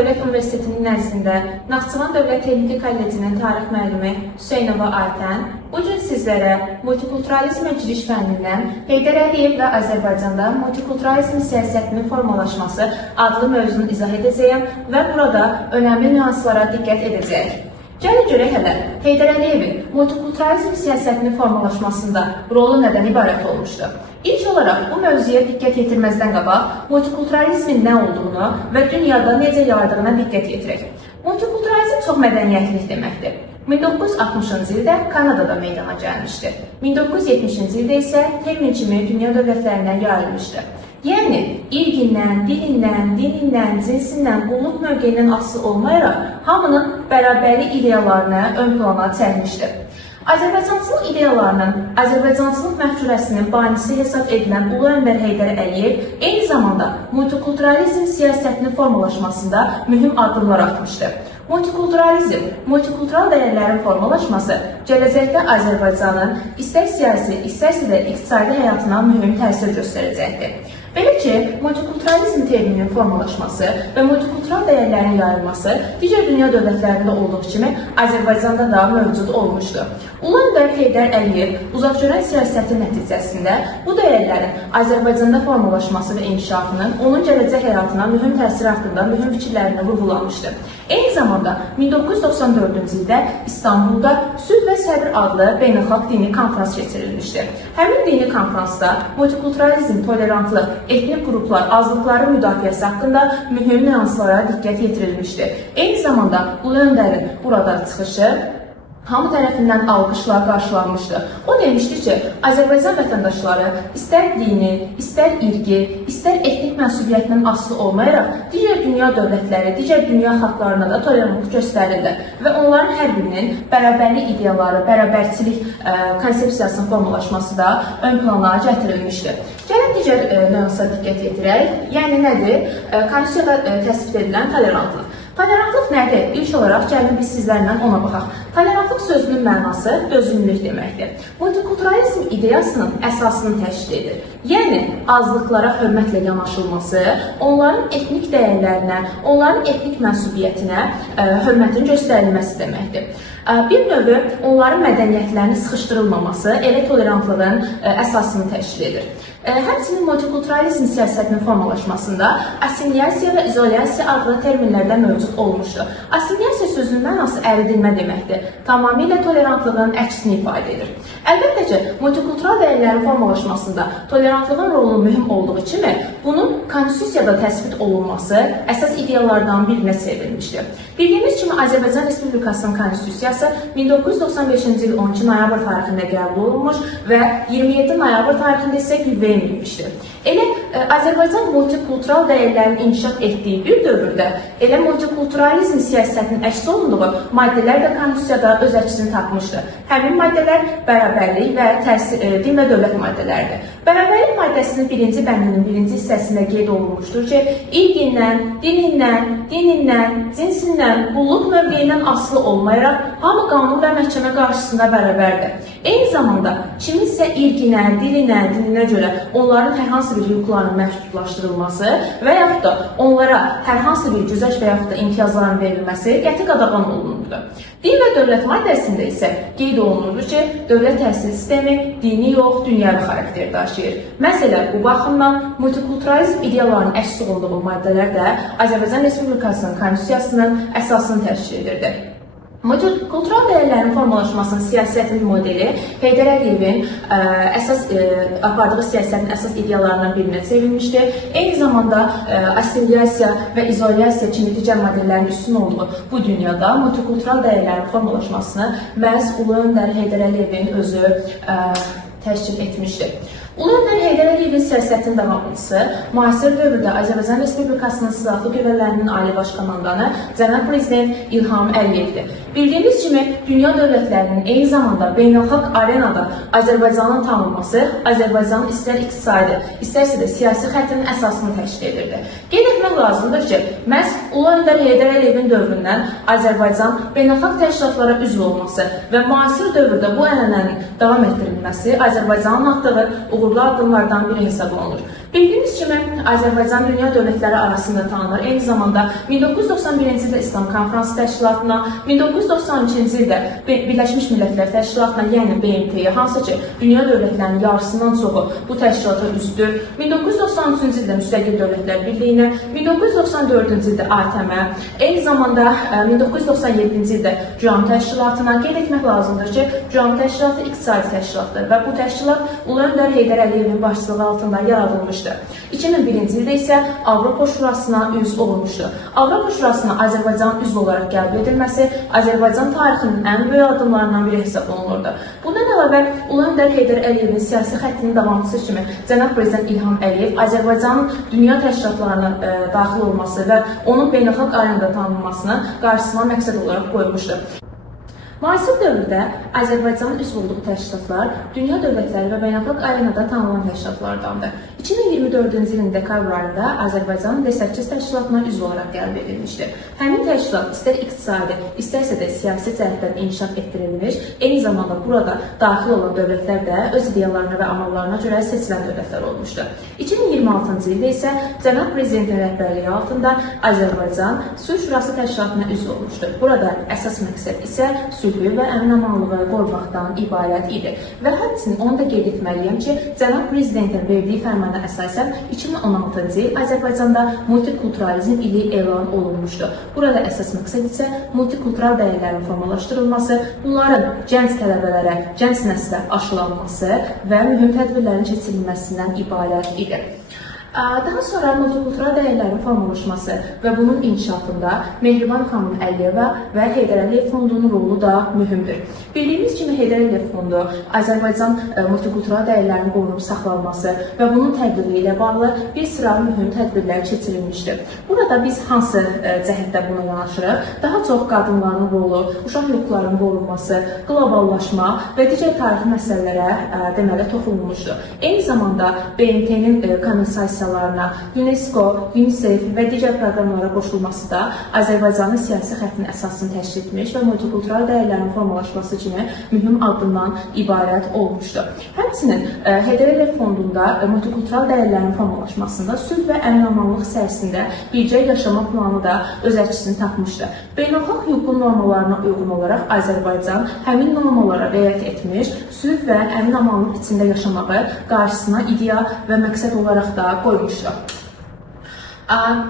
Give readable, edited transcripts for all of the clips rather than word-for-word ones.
Dövlət Universitetinin nəzdində Naxçıvan Dövlət Texniki Kollecinin tarix müəllimi Hüseynova Aytən bu gün sizlərə multikulturalizmə giriş fənnindən Heydər Əliyev və Azərbaycanda multikulturalizm siyasətinin formalaşması adlı mövzunu izah edəcəyəm və burada önəmli nüanslara diqqət edəcəyik. Gəlin görək hələ Heydər Əliyevin multikulturalizm siyasətinin formalaşmasında rolu nədən ibarət olmuşdu? İlk olaraq bu mövzuya diqqət yetirməzdən qabaq multikulturalizmin nə olduğunu və dünyada necə yayıldığına diqqət yetirək. Multikulturalizm çox mədəniyyətlilik deməkdir. 1960-cı ildə Kanadada meydana gəlmişdir. 1970-ci ildə isə termin kimi dünya dövlətlərinə yayılmışdır. Yəni, irqindən, dilindən, dinindən, cinsindən, qulluq mövqeyindən asılı olmayaraq hamının bərabərlik ideyalarını ön plana çəkmişdir. Azərbaycançılıq ideyalarının, Azərbaycançılıq məfkurəsinin banisi hesab edilən Ulu Öndər Heydər Əliyev eyni zamanda multikulturalizm siyasətinin formalaşmasında mühüm addımlar atmışdır. Multikulturalizm, multikultural dəyərlərin formalaşması gələcəkdə Azərbaycanın istər siyasi, istərsə də iqtisadi həyatına mühüm təsir göstərəcəkdir. Belə ki, multikulturalizm termininin formalaşması və multikultural dəyərlərin yayılması digər dünya dövlətlərində olduğu kimi Azərbaycanda da mövcud olmuşdur. Ulu Öndər Heydər Əliyev uzaqgörən siyasəti nəticəsində bu dəyərlərin Azərbaycanda formalaşması və inkişafının onun gələcək həyatına mühüm təsiri haqqında mühüm fikirlərini vurğulamışdır. Eyni zamanda 1994-cü ildə İstanbulda Sülh və Səbr adlı beynəlxalq dini konfrans keçirilmişdir. Həmin dini konfransda multikulturalizm, tolerantlıq, etnik qruplar, azlıqların müdafiəsi haqqında mühüm nüanslara diqqət yetirilmişdir. Eyni zamanda Ulu Öndərin burada çıxışı hamı tərəfindən alqışla qarşılanmışdı. O demişdi ki, Azərbaycan vətəndaşları istər dini, istər irqi, istər etnik mənsubiyyətindən asılı olmayaraq digər dünya dövlətləri, digər dünya xalqlarına da tolerantlıq göstərirlər və onların hər birinin bərabərlik ideyaları, bərabərçilik konsepsiyasının formalaşması da ön plana gətirilmişdir. Gəlin digər nüansa diqqət yetirək. Yəni nədir? Konstitusiyada təsbit edilən tolerantlıq. Tolerantlıq nədir? İlk olaraq gəlin biz sizlərlə ona baxaq. Tolerantlıq sözünün mənası dözümlülük deməkdir. Multikulturalizm ideyasının əsasını təşkil edir. Yəni, azlıqlara hörmətlə yanaşılması, onların etnik dəyərlərinə, onların etnik mənsubiyyətinə hörmətin göstərilməsi deməkdir. Bir növü onların mədəniyyətlərinin sıxışdırılmaması elə tolerantlığın əsasını təşkil edir. Həmçinin multikulturalizm siyasətinin formalaşmasında assimilyasiya və izolyasiya adlı terminlərdə mövcud olmuşdur. Assimilyasiya sözünün mənası əridilmə deməkdir. Tamamilə tolerantlığın əksini ifadə edir. Əlbəttə ki, multikultural dəyərlərin formalaşmasında tolerantlığın rolunun mühüm olduğu kimi, bunun konstitusiyada təsbit olunması əsas ideyalardan birinə çevrilmişdir. Bildiyimiz kimi Azərbaycan Respublikasının konstitusiyası 1995-ci il 12 noyabr tarixində qəbul olunmuş və 27 noyabr tarixində isə qüvvəyə minmişdir. Elə Azərbaycan multikultural dəyərlərin inkişaf etdiyi bir dövrdə elə multikulturalizm siyasətinin əks olunduğu maddələr də konstitusiyada öz əksini tapmışdır. Həmin maddələr bərabərlik və din və dövlət maddələridir. Bərabərlik maddəsinin birinci bəndinin birinci hissəsində qeyd olunmuşdur ki, irqindən, dinindən, cinsindən, qulluq mövqeyindən asılı olmayaraq hamı qanun və məhkəmə qarşısında bərabərdir. Eyni zamanda kiminsə irqinə, dininə görə onların hər hansı bir hüquqlarının məhdudlaşdırılması və yaxud da onlara hər hansı bir güzəşt və yaxud da imtiyazların verilməsi qəti qadağan olunurdu. Din və dövlət maddəsində isə qeyd olunurdu ki, dövlət təhsil sistemi dini yox, dünyəvi xarakter daşıyır. Məsələn, bu baxımdan multikulturalizm ideyalarının əks olunduğu maddələr də Azərbaycan Respublikasının konstitusiyasının əsasını təşkil edirdi. Multikultural dəyərlərin formalaşmasının siyasətin modeli Heydər Əliyevin apardığı siyasətin əsas ideyalarından birinə çevrilmişdir. Eyni zamanda assimilyasiya və izolyasiya kimi digər modellərin üstün olduğu bu dünyada multikultural dəyərlərin formalaşmasını məhz Ulu Öndər Heydər Əliyevin özü təşkil etmişdir. Ulu Öndər Heydər Əliyevin siyasətinin davamçısı müasir dövrdə Azərbaycan Respublikasının Silahlı Qüvvələrinin Ali Baş Komandanı Cənab Prezident İlham Əliyevdir. Bildiyimiz kimi, dünya dövlətlərinin eyni zamanda beynəlxalq arenada Azərbaycanın tanınması Azərbaycanın istər iqtisadi, istərsə də siyasi xəttinin əsasını təşkil edirdi. Qeyd etmək lazımdır ki, məhz Ulu Öndər Heydər Əliyevin dövründən Azərbaycan beynəlxalq təşkilatlara üzv olması və müasir dövrdə bu ənənənin davam etdirilməsi Azərbaycanın atdığı uğurlu addımlardan biri hesab olunur. Bildiyiniz kimi, Azərbaycan dünya dövlətləri arasında tanınır. Eyni zamanda 1991-ci ildə İslam Konfransı Təşkilatına, 1993-cü ildə Birləşmiş Millətlər Təşkilatına, yəni BMT-yə, hansı ki, dünya dövlətlərinin yarısından çoxu bu təşkilata üzvdür. 1993-cü ildə Müstəqil Dövlətlər Birliyinə, 1994-cü ildə ATƏM-ə, eyni zamanda 1997-ci ildə CÜAM Təşkilatına. Qeyd etmək lazımdır ki, CÜAM Təşkilatı iqtisadi təşkilatdır və bu təşkilat Ulu Öndər Heydər Əliyevin başçılığı altında yaradılmışdır. 2001-ci ildə isə Avropa Şurasına üzv olunmuşdur. Avropa Şurasına Azərbaycan üzv olaraq qəbul edilməsi Azərbaycan tarixinin ən böyük addımlarından biri hesab olunurdu. Bundan əlavə, Ulu Öndər Heydər Əliyevin siyasi xəttinin davamçısı kimi Cənab Prezident İlham Əliyev Azərbaycanın dünya təşkilatlarına daxil olması və onun beynəlxalq arenada tanınmasını qarşısına məqsəd olaraq qoymuşdur. Müasir dövrdə Azərbaycanın üzv olduğu təşkilatlar dünya dövlətləri və beynəlxalq arenada tanınan təşkilatlardandır. 2024-cü ilin dekabr ayında Azərbaycanın D8 təşkilatına üzv olaraq qəbul edilmişdir. Həmin təşkilat istər iqtisadi, istərsə də siyasi cəhətdən inkişaf etdirilmiş, eyni zamanda burada daxil olan dövlətlər də öz ideyalarına və amallarına görə seçilən dövlətlər olmuşdur. 2026-cı ildə isə Cənab Prezidentin rəhbərliyi altında Azərbaycan Sülh Şurası təşkilatına üzv olmuşdur. Burada əsas məqsəd isə sülhü və əmin-amanlığı qorumaqdan ibarət idi. Və həmçinin onu da qeyd etməliyəm ki, Cənab Prezidentin verdiyi fərmana əsasən 2016-cı il Azərbaycanda multikulturalizm ili elan olunmuşdur. Burada əsas məqsəd isə multikultural dəyərlərin formalaşdırılması, bunların gənc tələbələrə, gənc nəslə aşılanması və mühüm tədbirlərin keçirilməsindən ibarət idi. Daha sonra multikultural dəyərlərin formalaşması və bunun inkişafında Mehriban xanım Əliyeva və Heydər Əliyev Fondunun rolu da mühümdür. Bildiyimiz kimi Heydər Əliyev Fondu Azərbaycan multikultural dəyərlərinin qorunub saxlanması və bunun təbliği ilə bağlı bir sıra mühüm tədbirlər keçirilmişdir. Burada biz hansı cəhətdə buna yanaşırıq? Daha çox qadınların rolu, uşaq hüquqlarının qorunması, qloballaşma və digər tarixi məsələlərə deməli toxunulmuşdur. Eyni zamanda BMT-nin konvensiyasına, UNESCO, UNICEF və digər proqramlara qoşulması da Azərbaycanın siyasi xəttinin əsasını təşkil etmiş və multikultural dəyərlərin formalaşması kimi mühüm addımdan ibarət olmuşdur. Həmçinin Heydər Əliyev Fondunda multikultural dəyərlərin formalaşmasında sülh və əmin-amanlıq içərisində birgə yaşama planı da öz əksini tapmışdır. Beynəlxalq hüququn normalarına uyğun olaraq Azərbaycan həmin normalara riayət etmiş, sülh və əmin-amanlıq içində yaşamağı qarşısına ideya və məqsəd olaraq da qoymuşdur.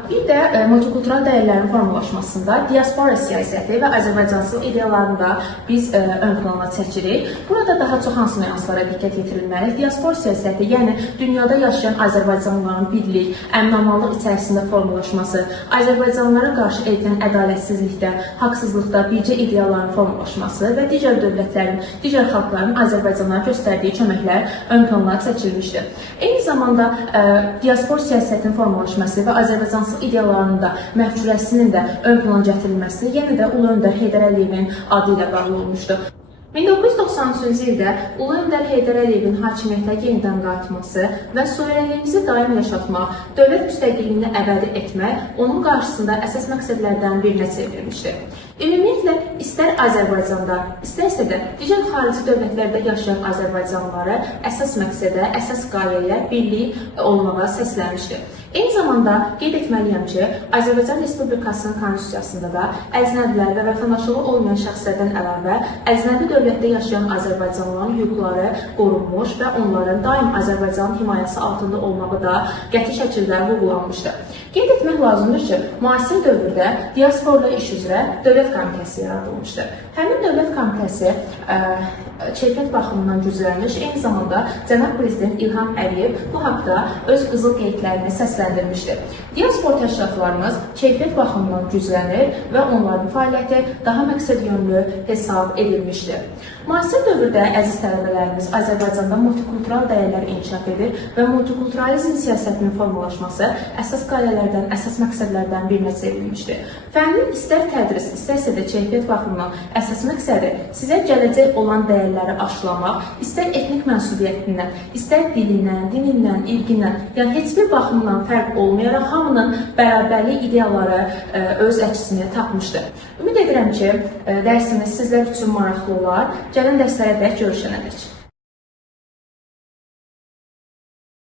Bir də multikultural dəyərlərin formalaşmasında diaspora siyasəti və Azərbaycansız ideyalarını da biz ön plana çəkirik. Burada daha çox hansı nüanslara diqqət yetirilməli? Diaspora siyasəti, yəni dünyada yaşayan Azərbaycanlıların birlik, əmin-amanlıq içərisində formalaşması, Azərbaycanlılara qarşı edilən ədalətsizlikdə, haqsızlıqda bircə ideyaların formalaşması və digər dövlətlərin, digər xalqların Azərbaycanlara göstərdiyi köməklər ön plana çəkilmişdir. Eyni zamanda diaspora siyasətinin formalaşması və Azərbaycansız ideyalarının da məhfurəsinin də ön plana gətirilməsi yenə də Ulu Öndər Heydər Əliyevin adı ilə bağlı olmuşdur. 1993-cü ildə Ulu Öndər Heydər Əliyevin hakimiyyətə yenidən qayıtması və suverenliyimizi daim yaşatmaq, dövlət müstəqilliyini əbədi etmək onun qarşısında əsas məqsədlərdən birinə çevrilmişdir. Ümumiyyətlə, istər Azərbaycanda, istərsə də digər xarici dövlətlərdə yaşayan Azərbaycanlıları əsas məqsədə, əsas qayəyə birlik olmağa səslənmişdir. Eyni zamanda qeyd etməliyəm ki, Azərbaycan Respublikasının konstitusiyasında da əcnəbilər və vətəndaşlığı olmayan şəxslərdən əlavə əcnəbi dövlətdə yaşayan Azərbaycanlıların hüquqları qorunmuş və onların daim Azərbaycanın himayəsi altında olmağı da qəti şəkildə vurgulanmışdır. Qeyd etmək lazımdır ki, müasir dövrdə diasporla iş üzrə Dövlət Komitəsi yaradılmışdır. Həmin Dövlət Komitəsi keyfiyyət baxımından güclənmiş, eyni zamanda Cənab Prezident İlham Əliyev bu haqda öz qızıl qeydlərini səsləndirmişdir. Diaspor təşkilatlarımız keyfiyyət baxımından güclənir və onların fəaliyyəti daha məqsədyönlü hesab edilmişdir. Müasir dövrdə əziz tələbələrimiz Azərbaycanda multikultural dəyərlər inkişaf edir və multikulturalizm siyasətinin formalaşması əsas qayələrdən, əsas məqsədlərdən birinə çevrilmişdir. Fənnin istər tədris, istərsə də keyfiyyət baxımından əsas məqsədi sizə gələcək olan dəyərləri aşılamaq, istər etnik mənsubiyyətindən, istər dilindən, dinindən, irqindən, yəni heç bir baxımdan fərq olmayaraq hamının bərabərlik ideyaları öz əksini tapmışdır. Ümid edirəm ki, dərsimiz sizlər üçün maraqlı olar. Gələn dərslərə dək görüşənədək.